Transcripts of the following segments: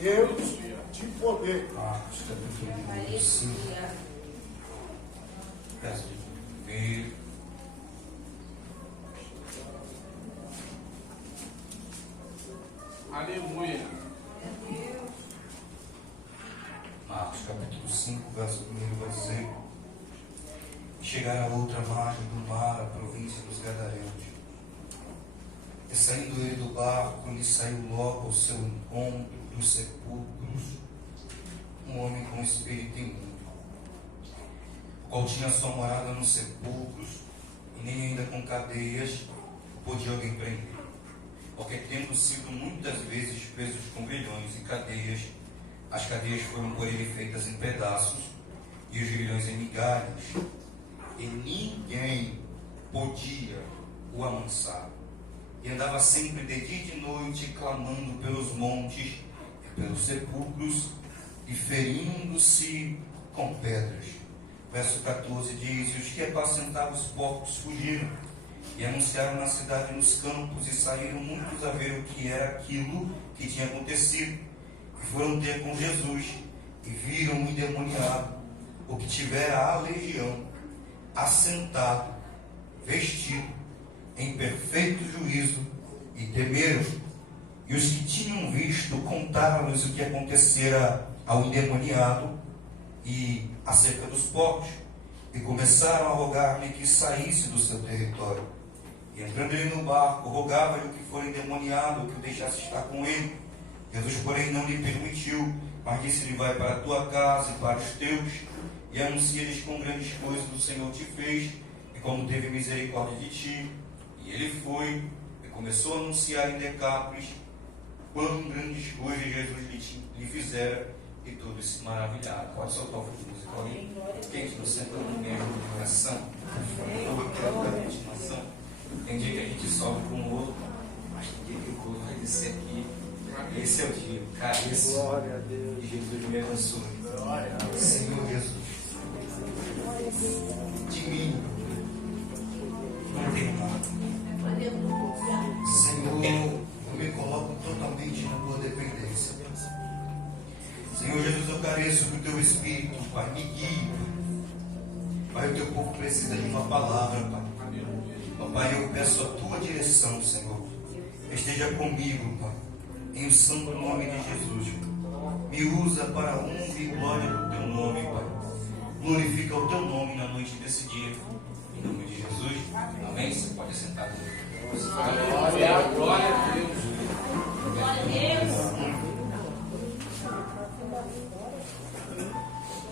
Deus de poder. Marcos capítulo 5, verso 1. Aleluia. Marcos capítulo 5, verso 1 vai dizer: chegaram a outra margem do mar, a província dos Gadarenos. E saindo ele do barco, ele saiu logo ao seu encontro dos sepulcros, um homem com espírito imundo, o qual tinha sua morada nos sepulcros, e nem ainda com cadeias podia alguém prender, porque tendo sido muitas vezes presos com grilhões e cadeias, as cadeias foram por ele feitas em pedaços, e os grilhões em migalhas, e ninguém podia o amansar. E andava sempre de dia e de noite, clamando pelos montes e pelos sepulcros, e ferindo-se com pedras. Verso 14 diz: e os que apacentavam os porcos fugiram, e anunciaram na cidade e nos campos, e saíram muitos a ver o que era aquilo que tinha acontecido. E foram ter com Jesus, e viram o endemoniado, o que tivera a legião, assentado, vestido, em perfeito juízo, e temeram. E os que tinham visto contaram-lhes o que acontecera ao endemoniado e acerca dos porcos, e começaram a rogar-lhe que saísse do seu território. E entrando ele no barco, rogava-lhe o que for endemoniado que o deixasse estar com ele. Jesus, porém, não lhe permitiu, mas disse-lhe: vai para a tua casa e para os teus, e anuncia-lhes quão grandes coisas o Senhor te fez, e como teve misericórdia de ti. E ele foi e começou a anunciar em Decápolis quão grandes coisas Jesus lhe fizera, e todos se maravilharam. Pode soltar o fundo musical aí? Quem não senta no meio do coração? Tem dia que a gente sobe com o outro, mas tem dia que o povo vai descer aqui. Esse é o dia, cara. Esse e Jesus me abençoe. Senhor Jesus, de mim não tenho nada. Senhor, eu me coloco totalmente na tua dependência. Senhor Jesus, eu careço do teu Espírito, Pai, me guie. Pai, o teu povo precisa de uma palavra, Pai. Pai, eu peço a tua direção, Senhor. Esteja comigo, Pai, em o santo nome de Jesus. Me usa para a honra e glória do teu nome, Pai. Glorifica o teu nome na noite desse dia. Em nome de Jesus. Amém? Você pode sentar. Glória a Deus. Glória a Deus.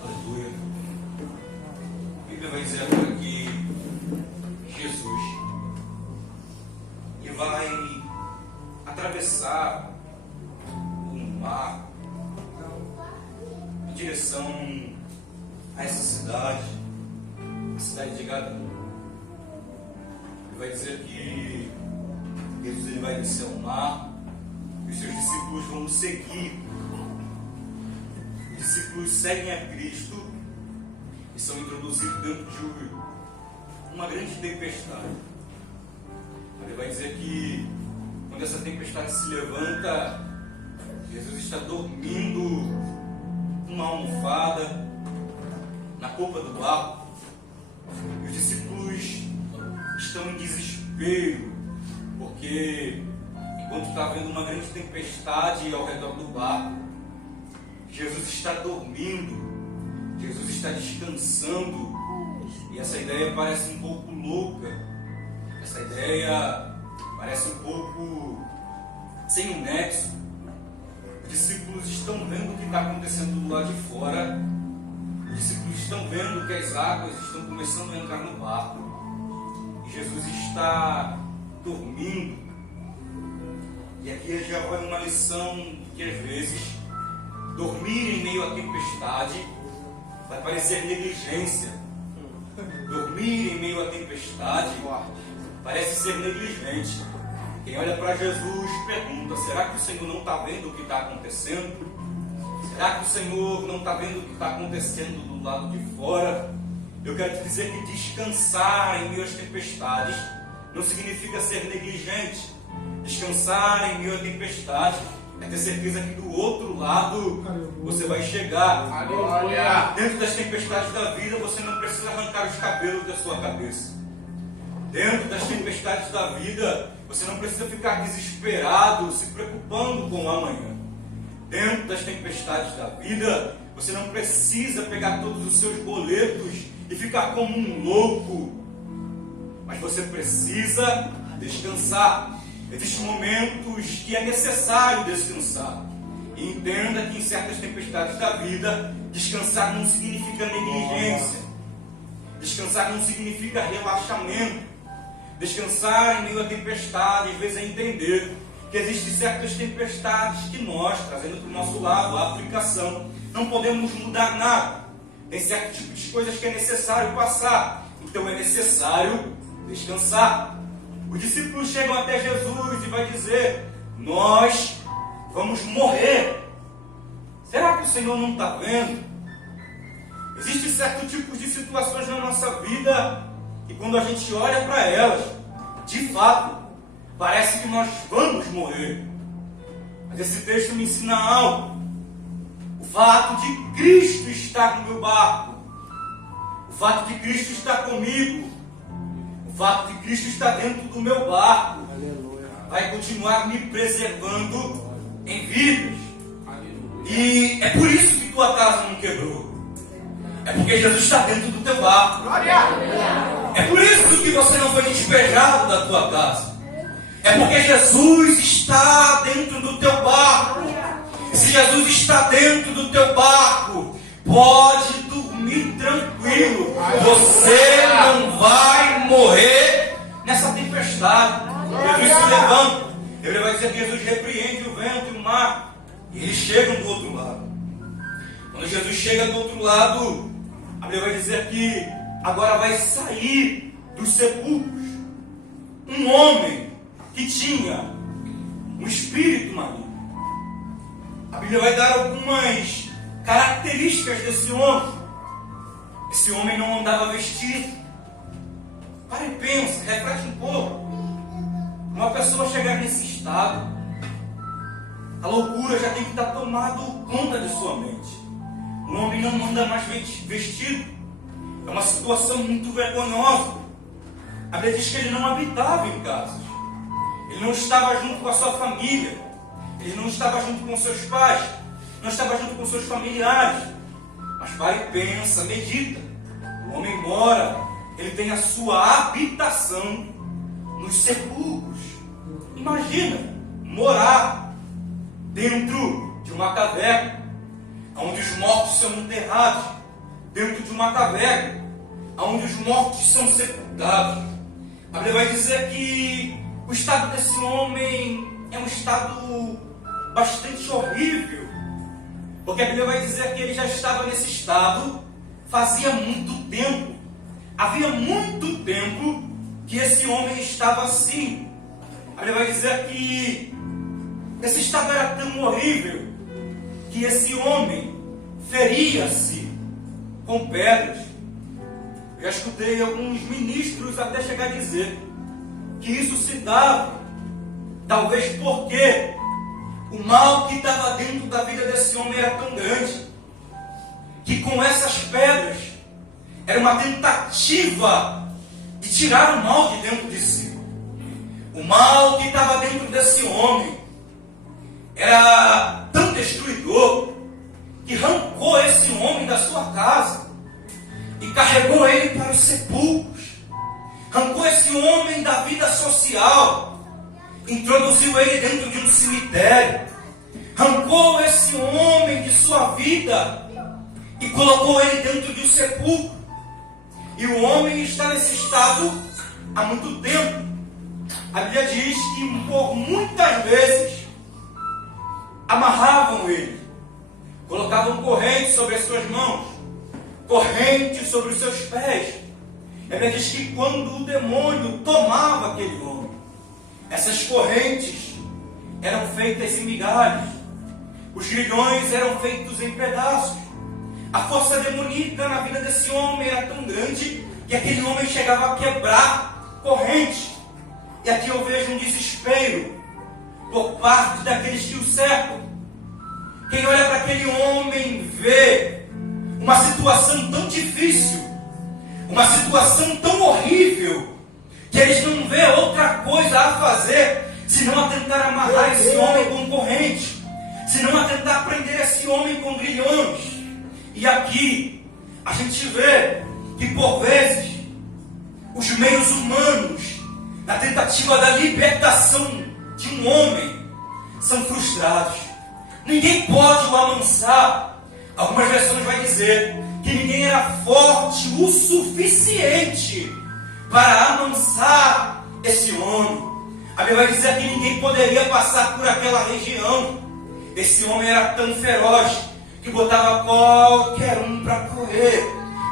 Aleluia. A Bíblia vai dizer agora que Jesus ele vai atravessar o mar em direção a essa cidade, a cidade de Gadara. Ele vai dizer que Jesus ele vai descer ao mar e os seus discípulos vão seguir. Os discípulos seguem a Cristo e são introduzidos dentro de uma grande tempestade. Ele vai dizer que quando essa tempestade se levanta, Jesus está dormindo numa almofada na polpa do barco, e os discípulos estão em desespero, porque enquanto está havendo uma grande tempestade ao redor do barco, Jesus está dormindo, Jesus está descansando. E essa ideia parece um pouco louca, essa ideia parece um pouco sem um nexo. Os discípulos estão vendo o que está acontecendo do lado de fora, os discípulos estão vendo que as águas estão começando a entrar no barco, e Jesus está dormindo. E aqui já vai uma lição que às vezes dormir em meio à tempestade vai parecer negligência. Dormir em meio à tempestade parece ser negligente. Quem olha para Jesus pergunta: será que o Senhor não está vendo o que está acontecendo? Será que o Senhor não está vendo o que está acontecendo do lado de fora? Eu quero te dizer que descansar em meio às tempestades não significa ser negligente. Descansar em meio à tempestade é ter certeza que do outro lado você vai chegar. Aleluia. Dentro das tempestades da vida, você não precisa arrancar os cabelos da sua cabeça. Dentro das tempestades da vida, você não precisa ficar desesperado, se preocupando com o amanhã. Dentro das tempestades da vida, você não precisa pegar todos os seus boletos e ficar como um louco. Mas você precisa descansar. Existem momentos que é necessário descansar. E entenda que em certas tempestades da vida, descansar não significa negligência. Descansar não significa relaxamento. Descansar em meio à tempestade, às vezes, é entender que existem certas tempestades que nós, trazendo para o nosso lado a aplicação, não podemos mudar nada. Tem certo tipo de coisas que é necessário passar. Então é necessário descansar. Os discípulos chegam até Jesus e vai dizer: nós vamos morrer. Será que o Senhor não está vendo? Existem certos tipos de situações na nossa vida e quando a gente olha para elas, de fato, parece que nós vamos morrer. Mas esse texto me ensina algo. O fato de Cristo estar no meu barco, o fato de Cristo estar comigo, o fato de Cristo estar dentro do meu barco, vai continuar me preservando em vidas. E é por isso que tua casa não quebrou. É porque Jesus está dentro do teu barco. É por isso que você não foi despejado da tua casa. É porque Jesus está dentro do teu barco. E se Jesus está dentro do teu barco, pode dormir tranquilo. Você não vai morrer nessa tempestade. Jesus se levanta. Ele vai dizer que Jesus repreende o vento e o mar. E eles chegam do outro lado. Quando Jesus chega do outro lado, a Bíblia vai dizer que agora vai sair dos sepulcros um homem que tinha um espírito maligno. A Bíblia vai dar algumas características desse homem. Esse homem não andava vestido. Para e pensa, reflete um pouco. Uma pessoa chegar nesse estado, a loucura já tem que estar tomado conta de sua mente. Um homem não anda mais vestido. É uma situação muito vergonhosa. A Bíblia diz que ele não habitava em casas. Ele não estava junto com a sua família. Ele não estava junto com seus pais. Não estava junto com seus familiares. Mas para e pensa, medita. O homem mora, ele tem a sua habitação nos sepulcros. Imagina morar dentro de uma caverna, onde os mortos são enterrados, dentro de uma caverna, onde os mortos são sepultados. A Bíblia vai dizer que o estado desse homem é um estado bastante horrível, porque a Bíblia vai dizer que ele já estava nesse estado fazia muito tempo. Havia muito tempo que esse homem estava assim. A Bíblia vai dizer que esse estado era tão horrível que esse homem feria-se com pedras. Eu já escutei alguns ministros até chegar a dizer que isso se dava, talvez porque o mal que estava dentro da vida desse homem era tão grande, que com essas pedras era uma tentativa de tirar o mal de dentro de si. O mal que estava dentro desse homem era tão destruidor que arrancou esse homem da sua casa e carregou ele para os sepulcros. Arrancou esse homem da vida social, introduziu ele dentro de um cemitério. Arrancou esse homem de sua vida e colocou ele dentro de um sepulcro. E o homem está nesse estado há muito tempo. A Bíblia diz que por muitas vezes amarravam ele, colocavam correntes sobre as suas mãos, correntes sobre os seus pés. A Bíblia diz que quando o demônio tomava aquele homem, essas correntes eram feitas em migalhas, os grilhões eram feitos em pedaços. A força demoníaca na vida desse homem era tão grande que aquele homem chegava a quebrar correntes. E aqui eu vejo um desespero, por parte daqueles que o cercam. Quem olha para aquele homem vê uma situação tão difícil, uma situação tão horrível, que eles não vê outra coisa a fazer senão a tentar amarrar esse homem com corrente, senão a tentar prender esse homem com grilhões. E aqui a gente vê que por vezes os meios humanos, na tentativa da libertação de um homem, são frustrados. Ninguém pode o amansar. Algumas versões vai dizer que ninguém era forte o suficiente para amansar esse homem. A Bíblia vai dizer que ninguém poderia passar por aquela região. Esse homem era tão feroz que botava qualquer um para correr.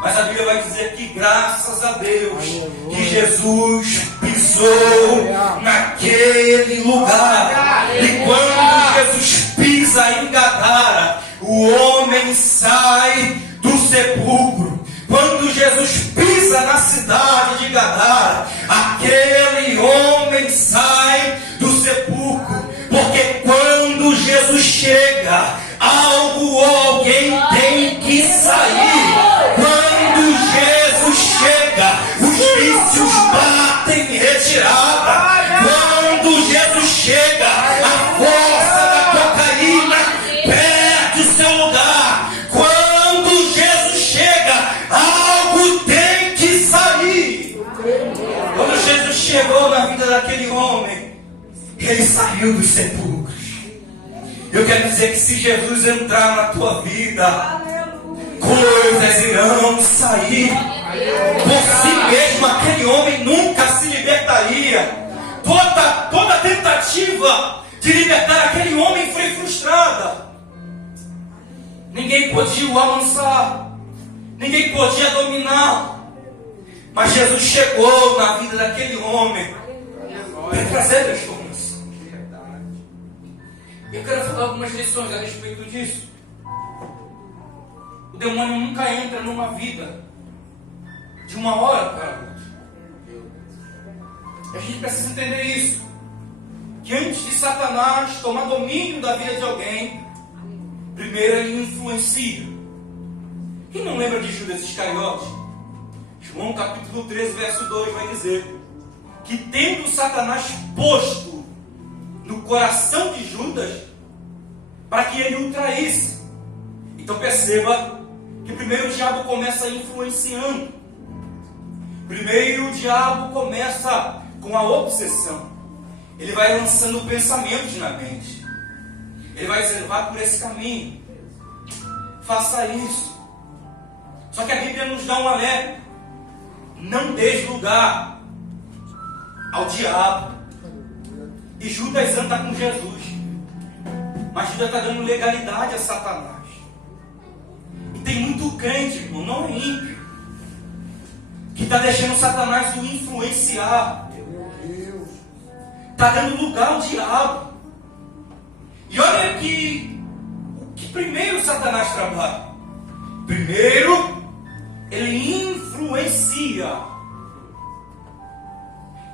Mas a Bíblia vai dizer que graças a Deus que Jesus pisou naquele lugar. E quando Jesus pisa em Gadara, o homem sai do sepulcro. Quando Jesus pisa na cidade de Gadara, aquele homem sai do sepulcro. Porque quando Jesus chega, algo ou alguém tem que sair. Quando Jesus chega, os vícios batem em retirada. Quando Jesus chega, a força da cocaína perde seu lugar. Quando Jesus chega, algo tem que sair. Quando Jesus chegou na vida daquele homem, ele saiu dos sepulcros. Eu quero dizer que se Jesus entrar na tua vida, coisas irão sair. Por si mesmo, aquele homem nunca se libertaria. Toda tentativa de libertar aquele homem foi frustrada. Ninguém podia o amansar, ninguém podia dominar. Mas Jesus chegou na vida daquele homem para trazer transformação. Eu quero falar algumas lições a respeito disso. O demônio nunca entra numa vida de uma hora para outra. A gente precisa entender isso. Que antes de Satanás tomar domínio da vida de alguém, primeiro ele influencia. Quem não lembra de Judas Iscariote? João capítulo 13, verso 2 vai dizer que tendo Satanás posto no coração de Judas para que ele o traísse. Então perceba que primeiro o diabo começa influenciando. Primeiro o diabo começa com a obsessão. Ele vai lançando pensamentos na mente. Ele vai dizendo, vá por esse caminho, faça isso. Só que a Bíblia nos dá um alerta: não dê lugar ao diabo. E Judas anda com Jesus, mas Judas está dando legalidade a Satanás. E tem muito crente, irmão, não é ímpio, que está deixando Satanás o influenciar. Está dando lugar ao diabo. E olha que o que primeiro Satanás trabalha. Primeiro, ele influencia.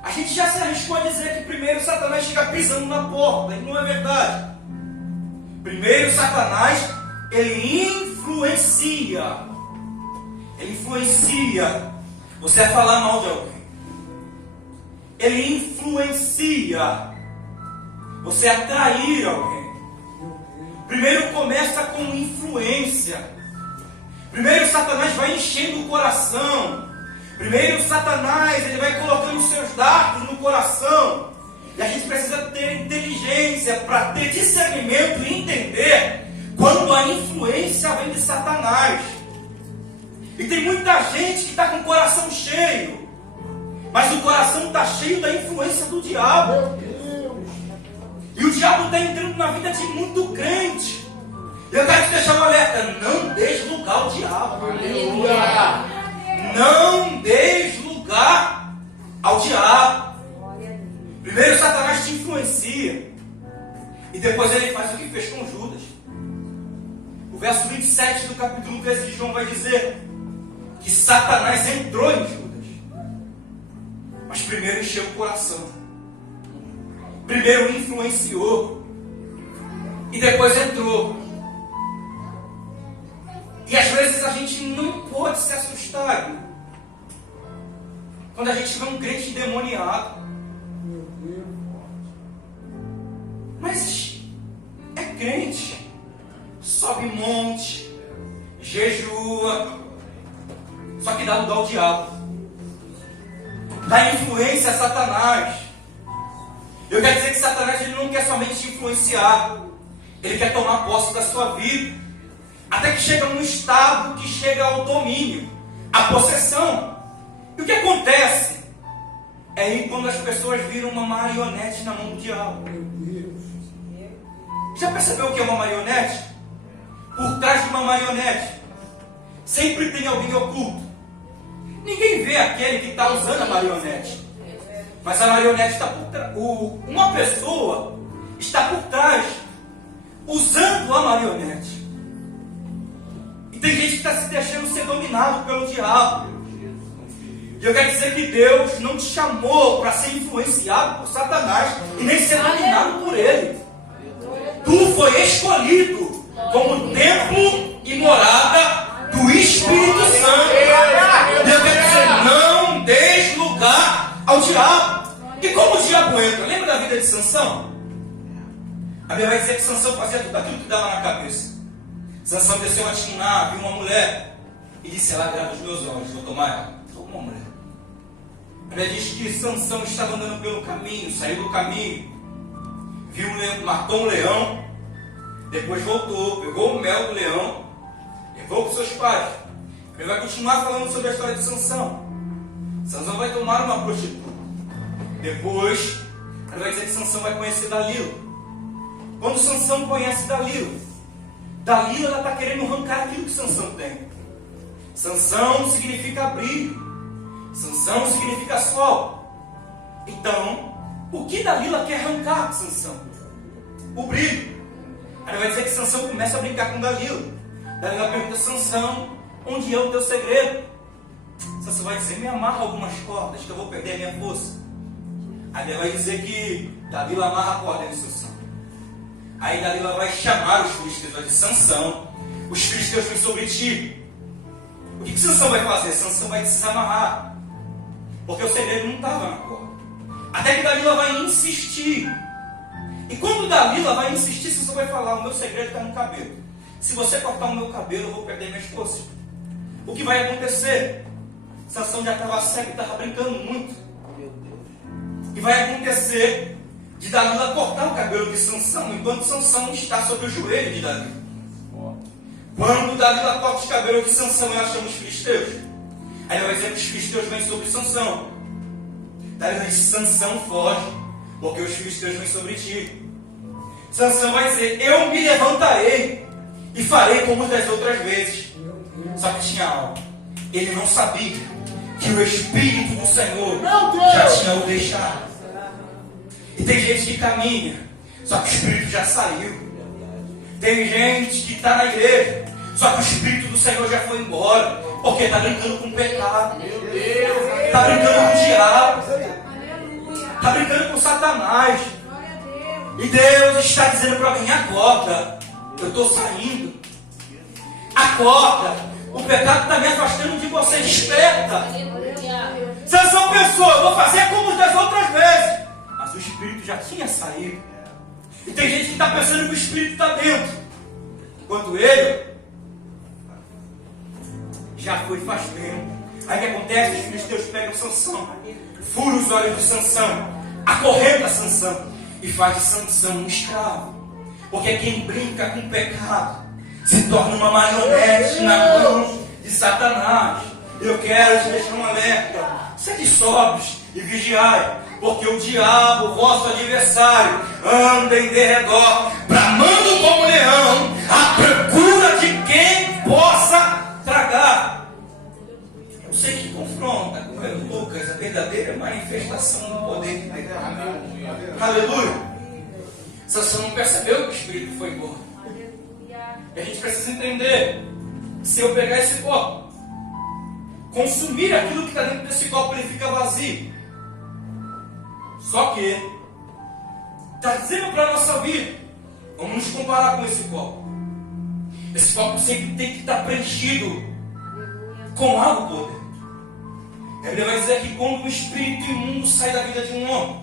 A gente já se arriscou a dizer que primeiro Satanás chega pisando na porta, e não é verdade. Primeiro Satanás, ele influencia. Ele influencia você a falar mal de alguém. Ele influencia você a trair alguém. Primeiro começa com influência. Primeiro Satanás vai enchendo o coração. Primeiro Satanás, ele vai colocando os seus dardos no coração. E a gente precisa ter inteligência para ter discernimento e entender quando a influência vem de Satanás. E tem muita gente que está com o coração cheio, mas o coração está cheio da influência do diabo. E o diabo está entrando na vida de muito crente. Eu quero te deixar um alerta: não deixe lugar ao diabo. Aleluia. Não deixe lugar ao diabo. Primeiro Satanás te influencia, e depois ele faz o que fez com Judas. O verso 27 do capítulo 13 de João vai dizer que Satanás entrou em Judas, mas primeiro encheu o coração. Primeiro influenciou e depois entrou. E às vezes a gente não pode se assustar quando a gente vê um crente endemoniado. Mas é crente, sobe monte, jejua, só que dá lugar ao diabo, dá influência a Satanás. Eu quero dizer que Satanás ele não quer somente te influenciar, ele quer tomar posse da sua vida, até que chega num estado que chega ao domínio, à possessão. E o que acontece? É aí quando as pessoas viram uma marionete na mão do diabo. Já percebeu o que é uma marionete? Por trás de uma marionete sempre tem alguém oculto. Ninguém vê aquele que está usando a marionete, mas a marionete está por trás. Uma pessoa está por trás, usando a marionete. E tem gente que está se deixando ser dominado pelo diabo. E eu quero dizer que Deus não te chamou para ser influenciado por Satanás e nem ser dominado por ele. Tu foi escolhido como templo e morada do Espírito Santo. E eu quero dizer, não deixe lugar ao diabo. E como o diabo entra? Lembra da vida de Sansão? A Bíblia vai dizer que Sansão fazia tudo aquilo que dava na cabeça. Sansão desceu a Timná, viu uma mulher e disse: ela agrada os meus olhos, vou tomar ela. Toma uma mulher. A Bíblia diz que Sansão estava andando pelo caminho, saiu do caminho, viu um leão, matou um leão, depois voltou, pegou o mel do leão, levou para os seus pais. Ele vai continuar falando sobre a história de Sansão. Sansão vai tomar uma prostituta. Depois, ele vai dizer que Sansão vai conhecer Dalila. Quando Sansão conhece Dalila, Dalila está querendo arrancar aquilo que Sansão tem. Sansão significa brilho. Sansão significa sol. Então, o que Dalila quer arrancar de Sansão? O brilho. Aí vai dizer que Sansão começa a brincar com Dalila. Dalila pergunta: Sansão, onde é o teu segredo? Sansão vai dizer: me amarra algumas cordas que eu vou perder a minha força. Aí ela vai dizer que Dalila amarra a corda de Sansão. Aí Dalila vai chamar os filisteus, vai dizer: Sansão, os filisteus vêm sobre ti. O que Sansão vai fazer? Sansão vai desamarrar, porque o segredo não estava na corda. Até que Dalila vai insistir. E quando Dalila vai insistir, Sansão vai falar: o meu segredo está no cabelo. Se você cortar o meu cabelo, eu vou perder minhas forças. O que vai acontecer? Sansão já estava cego e estava brincando muito. E vai acontecer de Dalila cortar o cabelo de Sansão, enquanto Sansão está sobre o joelho de Dalila. Quando Dalila corta os cabelos de Sansão, ela chama os filisteus. Aí ela vai dizer que os filisteus vêm sobre Sansão. Dalila diz: Sansão, foge, porque os filisteus vêm sobre ti. Sansão vai dizer: eu me levantarei e farei como das outras vezes. Só que tinha algo. Ele não sabia que o Espírito do Senhor já tinha o deixado. E tem gente que caminha, só que o Espírito já saiu. Tem gente que está na igreja, só que o Espírito do Senhor já foi embora, porque está brincando com o pecado, está brincando com o diabo, está brincando com Satanás. E Deus está dizendo para mim: acorda, eu estou saindo. Acorda, o pecado está me afastando de você, desperta. Sansão pensou: eu vou fazer como das outras vezes. Mas o Espírito já tinha saído. E tem gente que está pensando que o Espírito está dentro, enquanto ele já foi faz tempo. Aí o que acontece? Os filisteus pegam Sansão, furam os olhos de Sansão, acorrenta Sansão e faz de Sansão um escravo. Porque quem brinca com o pecado se torna uma marionete na mão de Satanás. Eu quero te deixar um alerta: sede sóbrios e vigiai, porque o diabo, vosso adversário, anda em derredor, bramando como leão, à procura de quem possa tragar. Eu sei que confronta com Lucas a verdadeira manifestação do poder de Deus. Aleluia! Sansão não percebeu que o Espírito foi embora. E a gente precisa entender: se eu pegar esse copo, consumir aquilo que está dentro desse copo, ele fica vazio. Só que trazendo para a nossa vida. Vamos nos comparar com esse copo. Esse copo sempre tem que estar preenchido com algo por dentro. A Bíblia vai dizer que quando um espírito imundo sai da vida de um homem,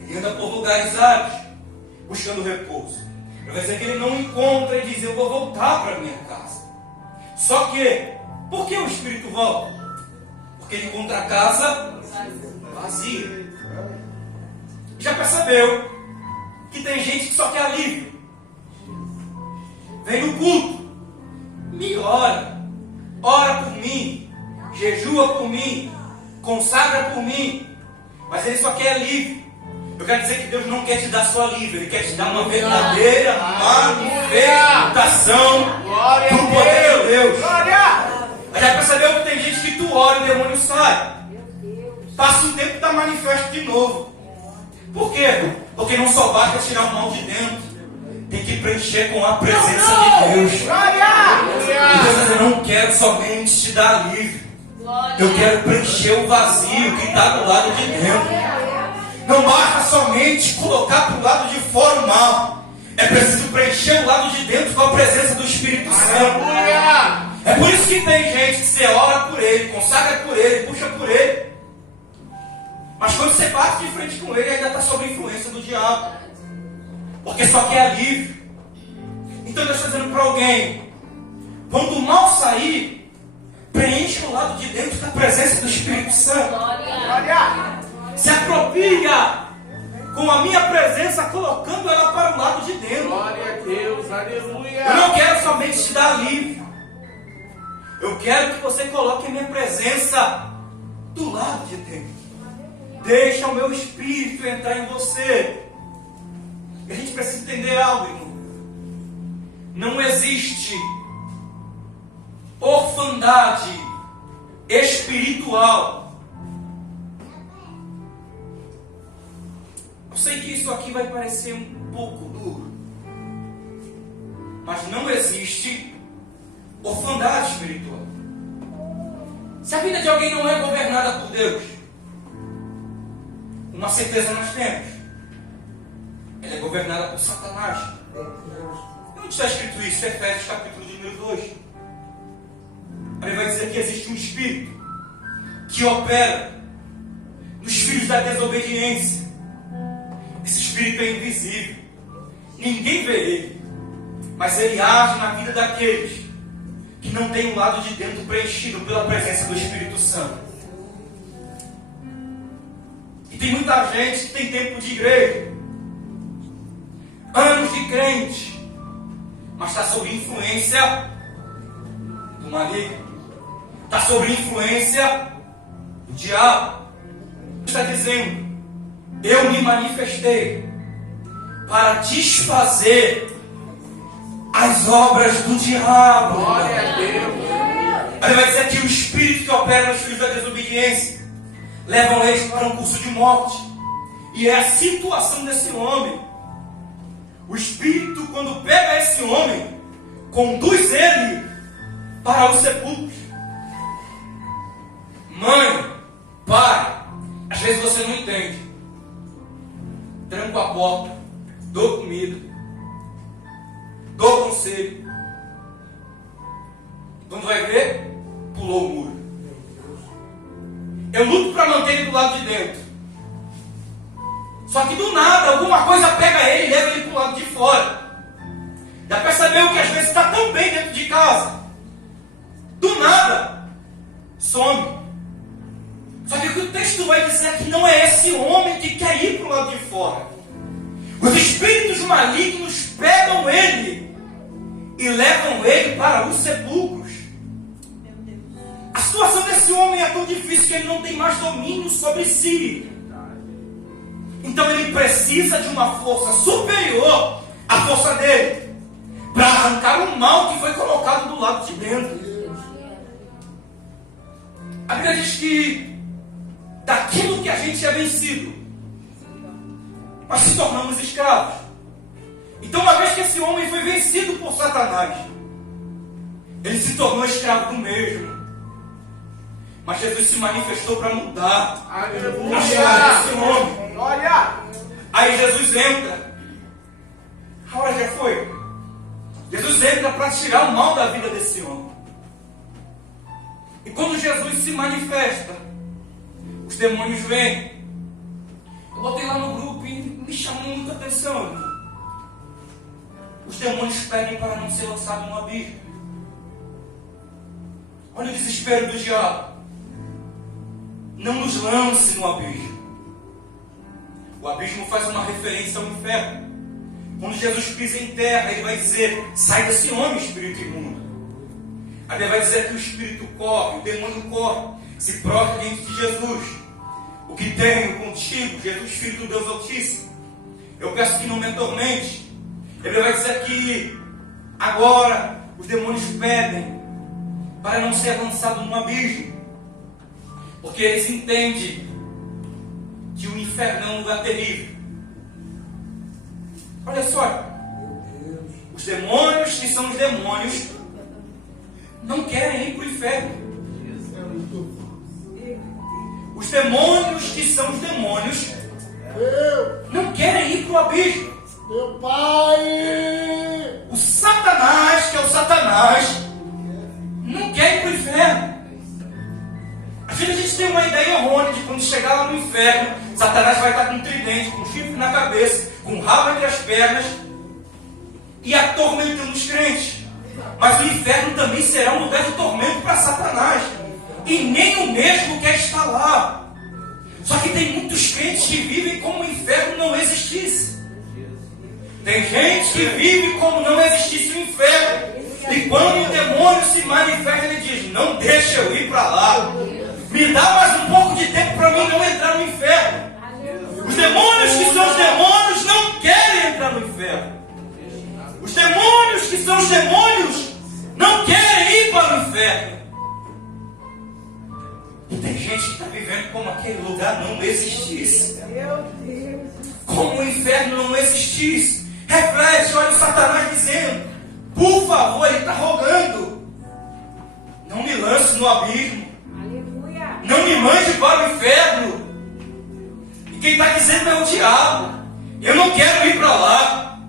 ele anda por lugares áridos, buscando repouso. Ele vai dizer que ele não encontra e diz: eu vou voltar para minha casa. Só que, por que o espírito volta? Porque ele encontra a casa vazia. Já percebeu que tem gente que só quer alívio? Vem no culto, me ora por mim, jejua por mim, consagra por mim, mas ele só quer alívio. Eu quero dizer que Deus não quer te dar só alívio, Ele quer te dar uma verdadeira manifestação do poder de Deus. Já percebeu que tem gente que tu ora e o demônio sai? Passa um tempo e está manifesto de novo. Por quê? Porque não só basta tirar o mal de dentro, tem que preencher com a presença de Deus. E Deus diz: eu não quero somente te dar alívio, eu quero preencher o vazio que está do lado de dentro. Não basta somente colocar para o lado de fora o mal, é preciso preencher o lado de dentro com a presença do Espírito Santo. É por isso que tem gente que você ora por ele, consagra por ele, puxa por ele, mas quando você bate de frente com ele, ainda está sob a influência do diabo, porque só quer alívio. Então Deus está dizendo para alguém: quando o mal sair, preencha o lado de dentro da presença do Espírito Santo. Se apropria com a minha presença, colocando ela para o lado de dentro. Glória a Deus, aleluia. Eu não quero somente te dar alívio, eu quero que você coloque a minha presença do lado de dentro. Deixa o meu Espírito entrar em você. E a gente precisa entender algo, irmão. Não existe orfandade espiritual. Eu sei que isso aqui vai parecer um pouco duro, mas não existe orfandade espiritual. Se a vida de alguém não é governada por Deus, uma certeza nós temos: ela é governada por Satanás. Onde está escrito isso? Efésios capítulo número 2. Ele vai dizer que existe um espírito que opera nos filhos da desobediência. Esse espírito é invisível, ninguém vê ele, mas ele age na vida daqueles que não têm o lado de dentro preenchido pela presença do Espírito Santo. E tem muita gente que tem tempo de igreja, anos de crente, mas está sob influência do maligno, está sob influência do diabo. Está dizendo: eu me manifestei para desfazer as obras do diabo. Glória a Deus. Ele vai dizer que o espírito que opera nos filhos da desobediência levam eles para um curso de morte. E é a situação desse homem. O espírito, quando pega esse homem, conduz ele para os sepulcros. Mãe, pai, às vezes você não entende. Tranco a porta, dou comida, dou conselho. Quando vai ver, pulou o muro. Eu luto para manter ele do lado de dentro. Só que do nada, alguma coisa pega ele e leva ele para o lado de fora. Já percebeu que às vezes está tão bem dentro de casa? Do nada, some. Só que o que o texto vai dizer é que não é esse homem que quer ir para o lado de fora. Os espíritos malignos pegam ele e levam ele para os sepulcros. A situação desse homem é tão difícil que ele não tem mais domínio sobre si. Então ele precisa de uma força superior à força dele para arrancar o mal que foi colocado do lado de dentro. A Bíblia diz que daquilo que a gente é vencido, nós se tornamos escravos. Então, uma vez que esse homem foi vencido por Satanás, ele se tornou escravo do mesmo. Mas Jesus se manifestou para mudar a história desse homem. Aí Jesus entra. A hora já foi. Jesus entra para tirar o mal da vida desse homem. E quando Jesus se manifesta, os demônios vêm. Eu botei lá no grupo e me chamou muita atenção, irmão. Os demônios pedem para não ser lançado no abismo. Olha o desespero do diabo. Não nos lance no abismo. O abismo faz uma referência ao inferno. Quando Jesus pisa em terra, ele vai dizer: sai desse homem, espírito imundo. Aí ele vai dizer que o espírito corre, o demônio corre, se prostra diante de Jesus. O que tenho contigo, Jesus, Filho do Deus Altíssimo, eu peço que não me atormente. Ele vai dizer que agora os demônios pedem para não ser lançado no abismo, porque eles entendem que o inferno é um lugar terrível. Olha só, os demônios que são os demônios não querem ir para o inferno. Os demônios que são os demônios não querem ir para o abismo. Meu Pai! O Satanás, que é o Satanás, não quer ir para o inferno. Às vezes a gente tem uma ideia errônea de quando chegar lá no inferno, Satanás vai estar com um tridente, com um chifre na cabeça, com um rabo entre as pernas e atormentando os crentes. Mas o inferno também será um lugar de tormento para Satanás. E nem o mesmo quer estar lá. Só que tem muitos crentes que vivem como o inferno não existisse. Tem gente que vive como não existisse o inferno. E quando o demônio se manifesta, ele diz: não deixa eu ir para lá. Me dá mais um pouco de tempo para mim não entrar no inferno. Os demônios que são os demônios não querem entrar no inferno. Os demônios que são os demônios não querem ir para o inferno. E tem gente que está vivendo como aquele lugar não existisse. Como o inferno não existisse. Reflete, olha o Satanás dizendo: por favor, ele está rogando, não me lance no abismo. Não me mande para o inferno. E quem está dizendo é o diabo. Eu não quero ir para lá.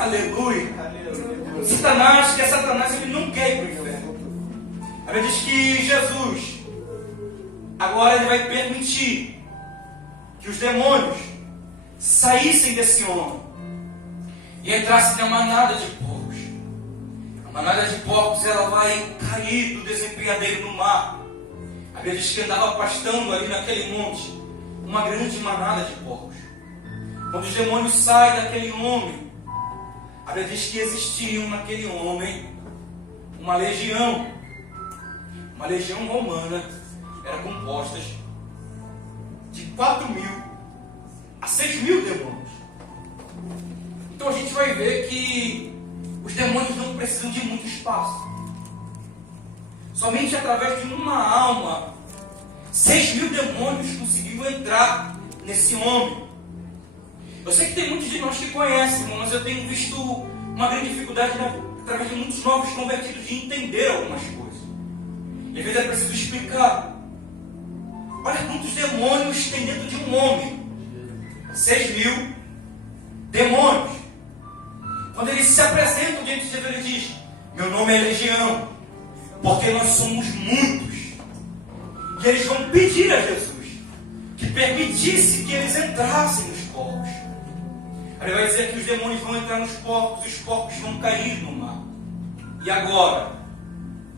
Aleluia. Satanás, que é Satanás, ele não quer ir para o inferno. A Bíblia diz que Jesus agora ele vai permitir que os demônios saíssem desse homem e entrassem na manada de porcos. A manada de porcos, ela vai cair do desempenhadeiro no mar. A Bíblia diz que andava pastando ali naquele monte uma grande manada de porcos. Quando os demônios saem daquele homem, a Bíblia diz que existia naquele homem uma legião. Uma legião romana era composta de 4.000 a 6.000 demônios. Então a gente vai ver que os demônios não precisam de muito espaço. Somente através de uma alma, 6.000 demônios conseguiram entrar nesse homem. Eu sei que tem muitos de nós que conhecem, mas eu tenho visto uma grande dificuldade através de muitos novos convertidos de entender algumas coisas. E às vezes é preciso explicar. Olha quantos demônios tem dentro de um homem. 6.000 demônios. Quando eles se apresentam diante de Jesus, ele diz: meu nome é Legião, porque nós somos muitos. E eles vão pedir a Jesus que permitisse que eles entrassem nos porcos. Ele vai dizer que os demônios vão entrar nos porcos, os porcos vão cair no mar. E agora,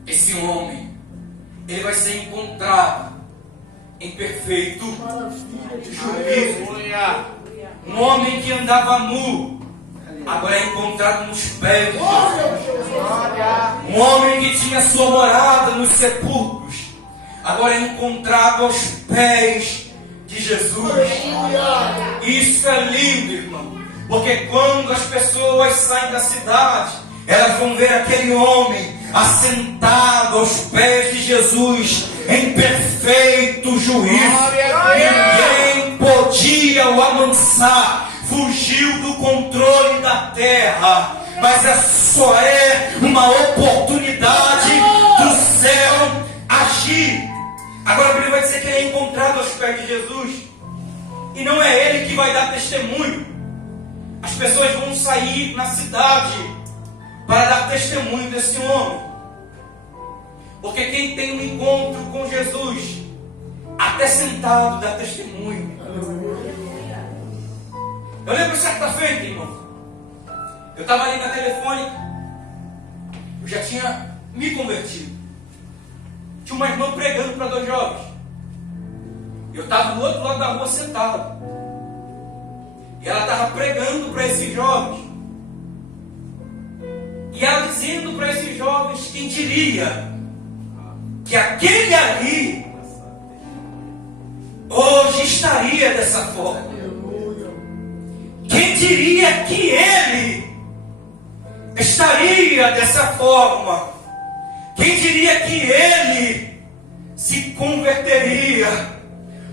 esse homem, ele vai ser encontrado em perfeito juízo. Um homem que andava nu, agora é encontrado nos pés de Jesus. Um homem que tinha sua morada nos sepulcros, agora é encontrado aos pés de Jesus. Isso é lindo, irmão, porque quando as pessoas saem da cidade, elas vão ver aquele homem assentado aos pés de Jesus em perfeito juízo. Ninguém podia o amansar. Fugiu do controle da terra, mas só é uma oportunidade do céu agir. Agora a Bíblia vai dizer que ele é encontrado aos pés de Jesus. E não é ele que vai dar testemunho. As pessoas vão sair na cidade para dar testemunho desse homem. Porque quem tem um encontro com Jesus, até sentado, dá testemunho. Eu lembro certa feita, irmão. Eu estava ali na telefônica. Eu já tinha me convertido. Tinha uma irmã pregando para 2 jovens. Eu estava do outro lado da rua sentado. E ela estava pregando para esses jovens. E ela dizendo para esses jovens: quem diria que aquele ali hoje estaria dessa forma? Quem diria que ele estaria dessa forma? Quem diria que ele se converteria?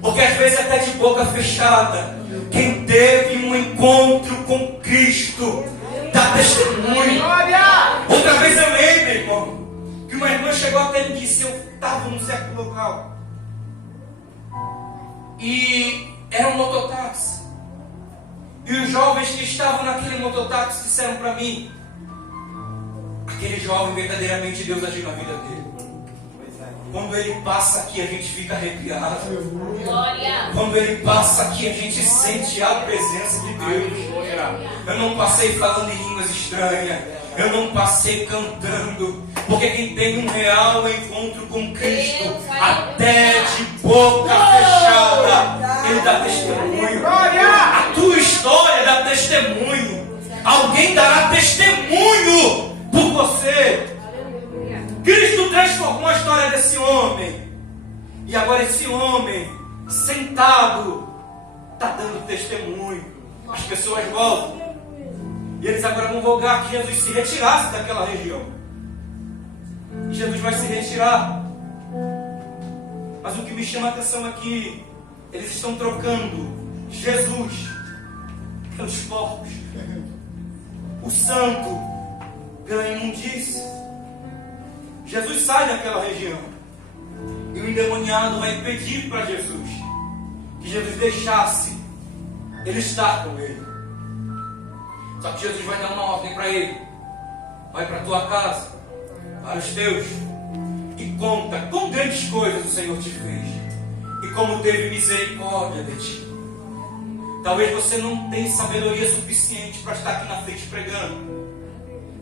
Porque às vezes até de boca fechada, quem teve um encontro com Cristo dá testemunho. Outra vez eu lembro, irmão, que uma irmã chegou até mim e disse: eu estava num certo local e era um mototáxi, e os jovens que estavam naquele mototáxi disseram para mim: aquele jovem, verdadeiramente Deus agiu na vida dele. Quando ele passa aqui, a gente fica arrepiado. Glória. Quando ele passa aqui, a gente sente a presença de Deus. Eu não passei falando em línguas estranhas. Eu não passei cantando. Porque quem tem um real encontro com Cristo, até de boca fechada, ele dá testemunho. A tua história dá testemunho. Alguém dará testemunho por você. Cristo transformou a história desse homem. E agora esse homem, sentado, está dando testemunho. As pessoas voltam. E eles agora vão rogar que Jesus se retirasse daquela região. E Jesus vai se retirar. Mas o que me chama a atenção é que eles estão trocando Jesus pelos porcos, o santo pela imundícia. Jesus sai daquela região. E o endemoniado vai pedir para Jesus que Jesus deixasse ele estar com ele. Só que Jesus vai dar uma ordem para ele: vai para a tua casa, para os teus, e conta quão grandes coisas o Senhor te fez e como teve misericórdia de ti. Talvez você não tenha sabedoria suficiente para estar aqui na frente pregando,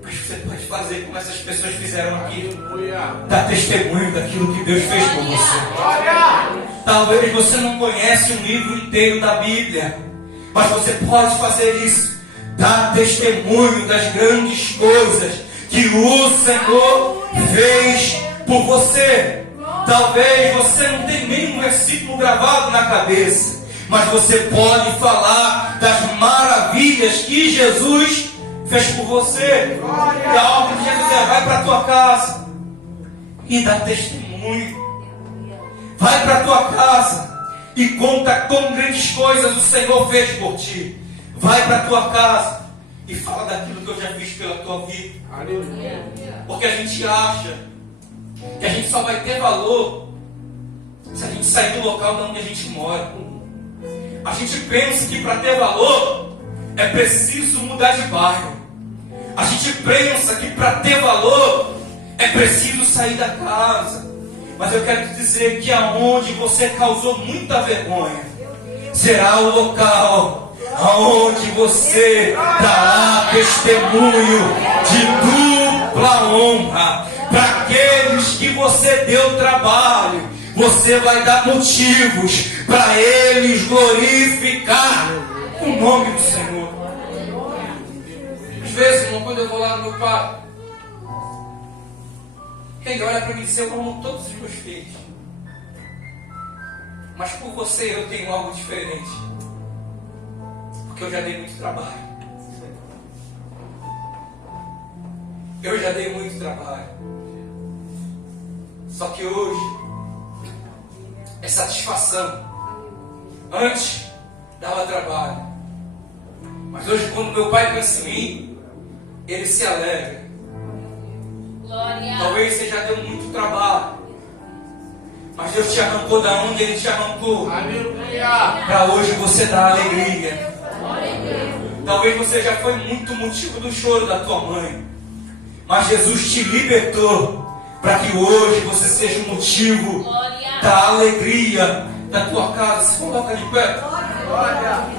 mas você pode fazer como essas pessoas fizeram aqui. Dar testemunho daquilo que Deus fez por você. Talvez você não conhece um livro inteiro da Bíblia, mas você pode fazer isso. Dar testemunho das grandes coisas que o Senhor fez por você. Talvez você não tenha nenhum versículo gravado na cabeça, mas você pode falar das maravilhas que Jesus fez por você. E a ordem de Jesus é: vai para a tua casa e dá testemunho. Vai para a tua casa e conta quão grandes coisas o Senhor fez por ti. Vai para a tua casa e fala daquilo que eu já fiz pela tua vida. Porque a gente acha que a gente só vai ter valor se a gente sair do local onde a gente mora. A gente pensa que para ter valor é preciso mudar de bairro. A gente pensa que para ter valor é preciso sair da casa. Mas eu quero te dizer que aonde você causou muita vergonha será o local aonde você dará testemunho de dupla honra. Para aqueles que você deu trabalho, você vai dar motivos para eles glorificar o nome do Senhor. Às vezes, irmão, quando eu vou lá no meu pai, ele olha para mim e diz: eu amo todos os meus filhos, mas por você eu tenho algo diferente, porque eu já dei muito trabalho. Eu já dei muito trabalho. Só que hoje é satisfação. Antes dava trabalho, mas hoje, quando meu pai pensa em mim, ele se alegra. Glória. Talvez você já deu muito trabalho, Mas Deus te arrancou da onde Ele te arrancou. Aleluia. Para hoje você dar alegria. Talvez você já foi muito motivo do choro da tua mãe. Mas Jesus te libertou para que hoje você seja o motivo da alegria da tua casa. Se coloca de pé. Glória.